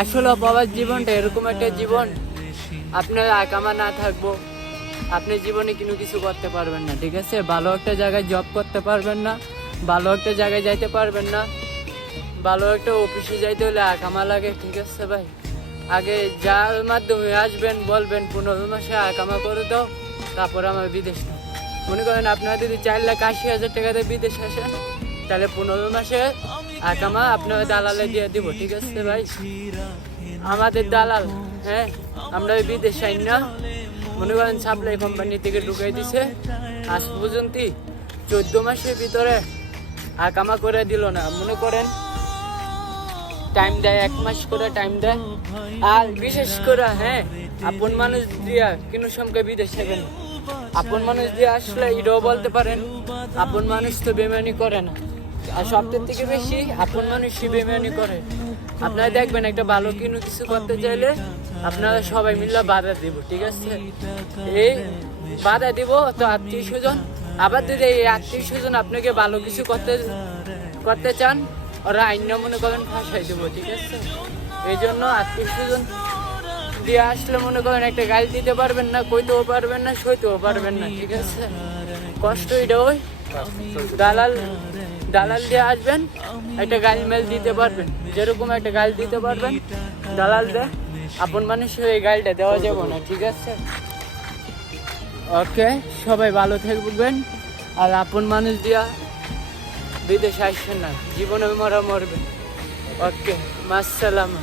আসলে প্রবাস জীবনটা এরকম একটা জীবন, আপনার আকামা না থাকবো আপনি জীবনে কোনো কিছু করতে পারবেন না, ঠিক আছে? ভালো একটা জায়গায় জব করতে পারবেন না, ভালো একটা জায়গায় যাইতে পারবেন না, ভালো একটা অফিসে যাইতে হলে আকামা লাগে, ঠিক আছে ভাই? আগে যার মাধ্যমে আসবেন বলবেন 15 মাসে আকামা করে দাও, তারপর আমার বিদেশ না। মনে করেন আপনারা যদি 4,80,000 টাকাতে বিদেশ আসেন, তাহলে 15 মাসে আকামা আপনার দালালে দিয়ে দিব, ঠিক আছে ভাই? আমাদের দালাল, হ্যাঁ, আমরা বিদেশ আইন না, মনে করেন সাপ্লাই কোম্পানি থেকে ঢুকাই দিছে, আজ পর্যন্ত 14 মাসের ভিতরে আকামা করে দিল না। মনে করেন টাইম দেয়, 1 মাস করে টাইম দেয়। আর বিশেষ করে হ্যাঁ, আপন মানুষ দিয়া কিন্তু সঙ্গে বিদেশ যাবেন, আপন মানুষ দিয়ে আসলে এটাও বলতে পারেন আপন মানুষ তো বেমানি করে না, আর সবথেকে থেকে বেশি আপন মানুষই বেমানি করে। আপনারা দেখবেন একটা ভালো কিছু করতে চাইলে আপনারা সবাই মিলে বাধা দিব, ঠিক আছে? এই বাধা দিব তো আত্মীয় স্বজন, আবার যদি এই আত্মীয় স্বজন আপনাকে ভালো কিছু করতে চান, ওরা আইন মনে করেন ফাঁসাই দেবো, ঠিক আছে? এই জন্য আত্মীয় স্বজন দিয়ে আসলে মনে করেন একটা গাড়ি দিতে পারবেন না, কইতেও পারবেন না, সইতেও পারবেন না, ঠিক আছে? কষ্ট এটা ওই দালাল দিয়ে আসবেন, একটা গাড়ি মেল দিতে পারবেন, যেরকম একটা গাড়ি দিতে পারবেন দালাল দিয়ে, আপন মানুষের এই গাড়িটা দেওয়া যাবে না, ঠিক আছে? ওকে, সবাই ভালো থাকবেন, আর আপন মানুষ দিয়া বিদেশে আসছেন না, জীবনে মরবেন। ওকে, মাসসালামা।